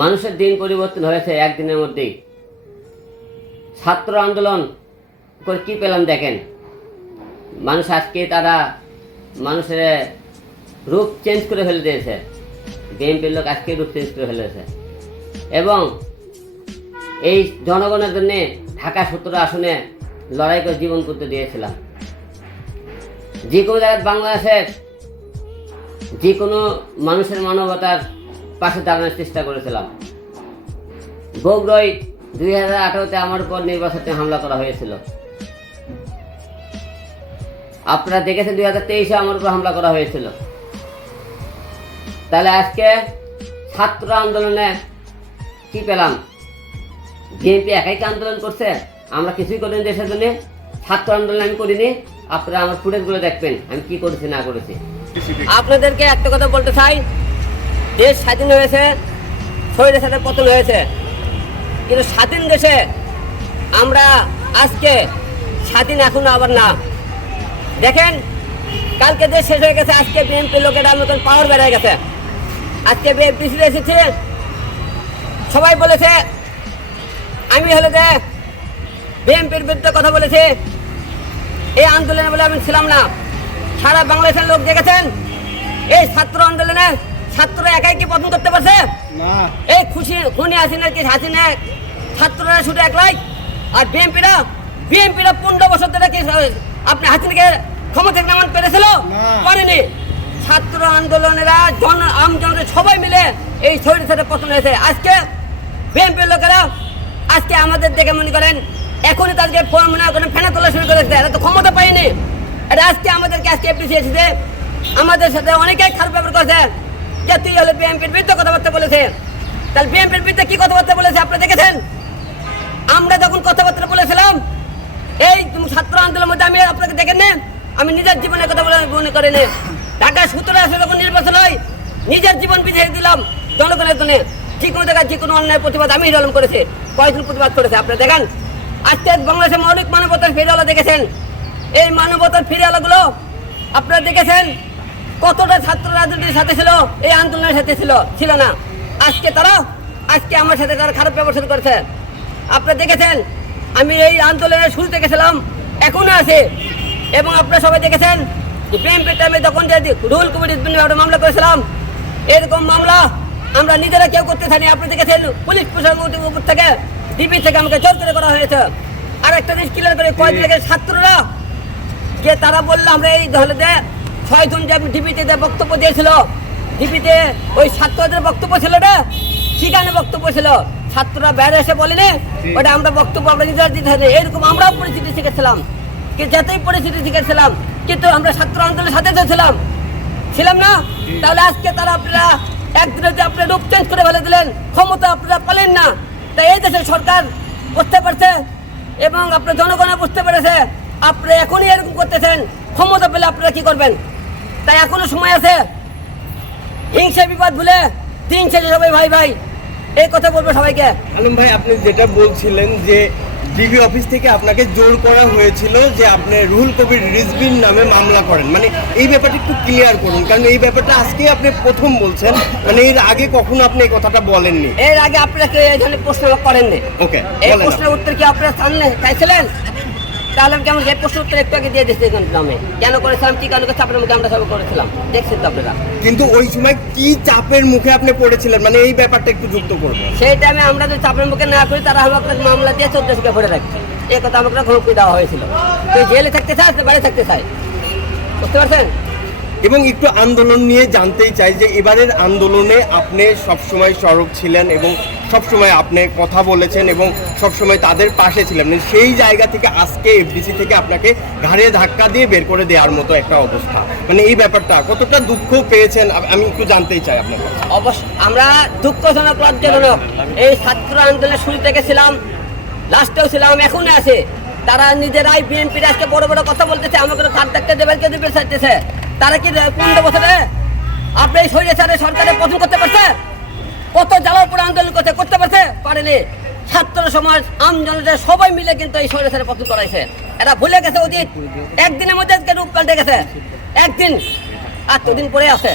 মানুষের দিন পরিবর্তন হয়েছে একদিনের মধ্যেই। ছাত্র আন্দোলন করে কি পেলাম দেখেন? মানুষ আজকে তারা মানুষের রূপ চেঞ্জ করে ফেলে দিয়েছে। বিএনপির লোক আজকে রূপ চেঞ্জ করে ফেলেছে এবং এই জনগণের জন্য ঢাকা সতেরো আসনে লড়াই করে জীবন করতে দিয়েছিলাম। যে কোনো জায়গায় বাংলাদেশের যে কোনো মানুষের মানবতার পাশে দাঁড়ানোর চেষ্টা করেছিলাম। বগুড়ায় দুই হাজার আঠারোতে আমার উপর নির্বাচনে হামলা করা হয়েছিল। আপনারা দেখেছেন দুই হাজার তেইশে আমার উপর হামলা করা হয়েছিল। তাহলে আজকে ছাত্র আন্দোলনে কি পেলাম? বিএনপি একাই আন্দোলন করছে? আমরা কিছুই করিনি দেশের জন্য। ছাত্র আন্দোলন আমি করিনি। আপনারা আমার ফুটেজগুলো দেখবেন, আমি কি করেছি, না করেছি। আপনাদেরকে একটা কথা বলতে চাই। দেশ স্বাধীন হয়েছে শরীরের সাথে পতন হয়েছে। কিন্তু স্বাধীন দেশে আমরা আজকে স্বাধীন এখনও আবার না। দেখেন, কালকে দেশ শেষ হয়ে গেছে, আজকে বিএনপি লোকেরা নতুন পাওয়ার বেড়ে গেছে। আজকে বিএনপি এসেছে। সবাই বলেছে, আমি হলে যে বিএনপির বিরুদ্ধে কথা বলেছে। এই আন্দোলনে বলে আমি ছিলাম না। সারা বাংলাদেশের লোক দেখেছেন এই ছাত্র আন্দোলনে ছাত্ররা একাই কি পতন করতে পারছে? এই খুশি খুনি হাসিনার কি হাসিনা? ছাত্ররা শুধু একলাই আর বিএনপিরা? বিএনপিরা পনেরো বছর ধরে কি আপনি হাসিনাকে ক্ষমতা নামান পেরেছিল না। পারেনি ছাত্র আন্দোলনেরা জন আমজনরা সবাই মিলে এই শরীর সাথে পতন হয়েছে। আজকে বিএনপির লোকেরা আজকে আমাদের দেখে মনে করেন এখনই তাদেরকে ফোন মনে করেন ফেনা তোলা শুরু করেছে এরা তো ক্ষমতা পায়নি। এটা আজকে আমাদেরকে, আজকে এপিসি এসেছে। আমাদের সাথে অনেকেই খারাপ ব্যবহার করেছে। যে তুই হলে বিএনপির বিরুদ্ধে কথাবার্তা বলেছে। তাহলে বিএনপির বিরুদ্ধে কি কথাবার্তা বলেছে আপনি দেখেছেন? আমরা যখন কথাবার্তা বলেছিলাম, এই ছাত্র আন্দোলনের মধ্যে আমি আপনাকে দেখেন না আমি নিজের জীবনের কথা বলে মনে করে নে ঢাকা সূত্রে আসলে যখন নির্বাচন হয়, নিজের জীবন বিঝিয়ে দিলাম জনগণের জন্য। যে কোনো জায়গায় যে কোনো অন্যায় প্রতিবাদ আমি হিরলম করেছে, কয়েকজন প্রতিবাদ করেছে। আপনি দেখেন আজকে বাংলাদেশের মৌলিক মানবতার ফিরে দেখেছেন। এই মানবতার ফিরে আলোগুলো আপনারা দেখেছেন? কতটা ছাত্র রাজনীতির সাথে ছিল, এই আন্দোলনের সাথে ছিল ছিল না। আজকে তারা, আজকে আমার সাথে তারা খারাপ শুরু করেছে। আপনারা দেখেছেন? আমি এই আন্দোলনের শুরু দেখেছিলাম এখনও আছে। এবং আপনারা সবাই দেখেছেন যে বিএনপির টাইমে যখন যে রুল একটা মামলা করেছিলাম, এরকম মামলা আমরা নিজেরা কেউ করতে থাকি আপনি দেখেছেন? পুলিশ প্রশাসন থেকে ডিবি থেকে আমাকে জোর করে করা হয়েছে। আর একটা জিনিস ক্লিয়ার করে কয়েক জায়গায় ছাত্ররা যে তারা বলল আমরা এই দলে যে ছয়জন যে ডিবিতে যে বক্তব্য দিয়েছিল ডিবিতে ওই ছাত্রদের বক্তব্য ছিল না? সেখানে বক্তব্য ছিল। ছাত্ররা বাইরে এসে বলেনি ওটা আমরা বক্তব্য আমরা নিজেরা দিতে হবে। এরকম আমরাও পরিস্থিতি শিখেছিলাম। কি যাতেই পরিস্থিতি শিখেছিলাম কিন্তু আমরা ছাত্র আন্দোলনের সাথে তো ছিলাম। ছিলাম না? তাহলে আজকে তারা আপনারা একদিনে যে আপনারা রূপ চেঞ্জ করে ফেলে দিলেন ক্ষমতা আপনারা পেলেন না। তাই এই দেশের সরকার বুঝতে পারছে এবং আপনার জনগণও বুঝতে পেরেছে, আপনি এখনই এরকম করতেছেন, ক্ষমতা পেলে আপনারা কি করবেন? তাই এখনও সময় আছে, হিংসা বিপদ ভুলে তিন শেষে সবাই ভাই ভাই, এই কথা বলব সবাইকে। আলম ভাই, আপনি যেটা বলছিলেন যে ডিবি অফিস থেকে আপনাকে জোর করা হয়েছিল যে আপনি রুহুল কবির রিজবিন নামে মামলা করেন। মানে এই ব্যাপারটা একটু ক্লিয়ার করুন কারণ এই ব্যাপারটা আজকে আপনি প্রথম বলছেন মানে এর আগে কখনো আপনি এই কথাটা বলেননি। এর আগে আপনাকে এই ধরনের প্রশ্ন করেননি। ওকে এই প্রশ্নের উত্তর কি আপনারা সামনে চাইছিলেন? তাহলে আমি কেমন এই প্রশ্ন উত্তর একটু আগে দিয়ে দিচ্ছি নামে। কেন করেছিলাম কি কারণে চাপের মুখে আমরা সবাই করেছিলাম দেখছেন তো আপনারা? কিন্তু ওই সময় কি চাপের মুখে আপনি পড়েছিলেন? মানে এই ব্যাপারটা একটু যুক্ত করব সেই টাইমে আমরা যদি চাপের মুখে না করি তারা আমাকে মামলা দিয়ে চোদ্দ শিখে ভরে রাখছে এই কথা আমাকে ঘুমকি দেওয়া হয়েছিল। তুই জেলে থাকতে চাই বাড়ি বাইরে থাকতে চাই বুঝতে পারছেন? এবং একটু আন্দোলন নিয়ে জানতেই চাই যে এবারের আন্দোলনে আপনি সবসময় সরব ছিলেন এবং সবসময় আপনি কথা বলেছেন এবং সবসময় তাদের পাশে ছিলেন। মানে সেই জায়গা থেকে আজকে এফডিসি থেকে আপনাকে ঘাড়ে ধাক্কা দিয়ে বের করে দেওয়ার মতো একটা অবস্থা। মানে এই ব্যাপারটা, কতটা দুঃখ পেয়েছেন? আমি একটু জানতেই চাই আপনার। অবশ্য আমরা দুঃখজনক লজ্জাজনক এই ছাত্র আন্দোলনের শুরু থেকে ছিলাম, লাস্টেও ছিলাম এখনও আছে। তারা নিজেরাই বিএনপির আজকে বড় বড় কথা বলতেছে, আমাকে কার দেখতে দেবেন কে দেবে তারা কি পনেরো বছরে আপনি এই সারে সরকারে প্রথম করতে পারছে? কত জ্বালার পরে আন্দোলন করতে করতে পারছে? পারেনি। ছাত্র সমাজ, আম জনতা সবাই মিলে কিন্তু এই স্বৈরাচারের পতন করাইছে। এটা ভুলে গেছে অতীত। একদিনের মধ্যে রূপ পাল্টে গেছে একদিন, আর দুদিন পরে আছে।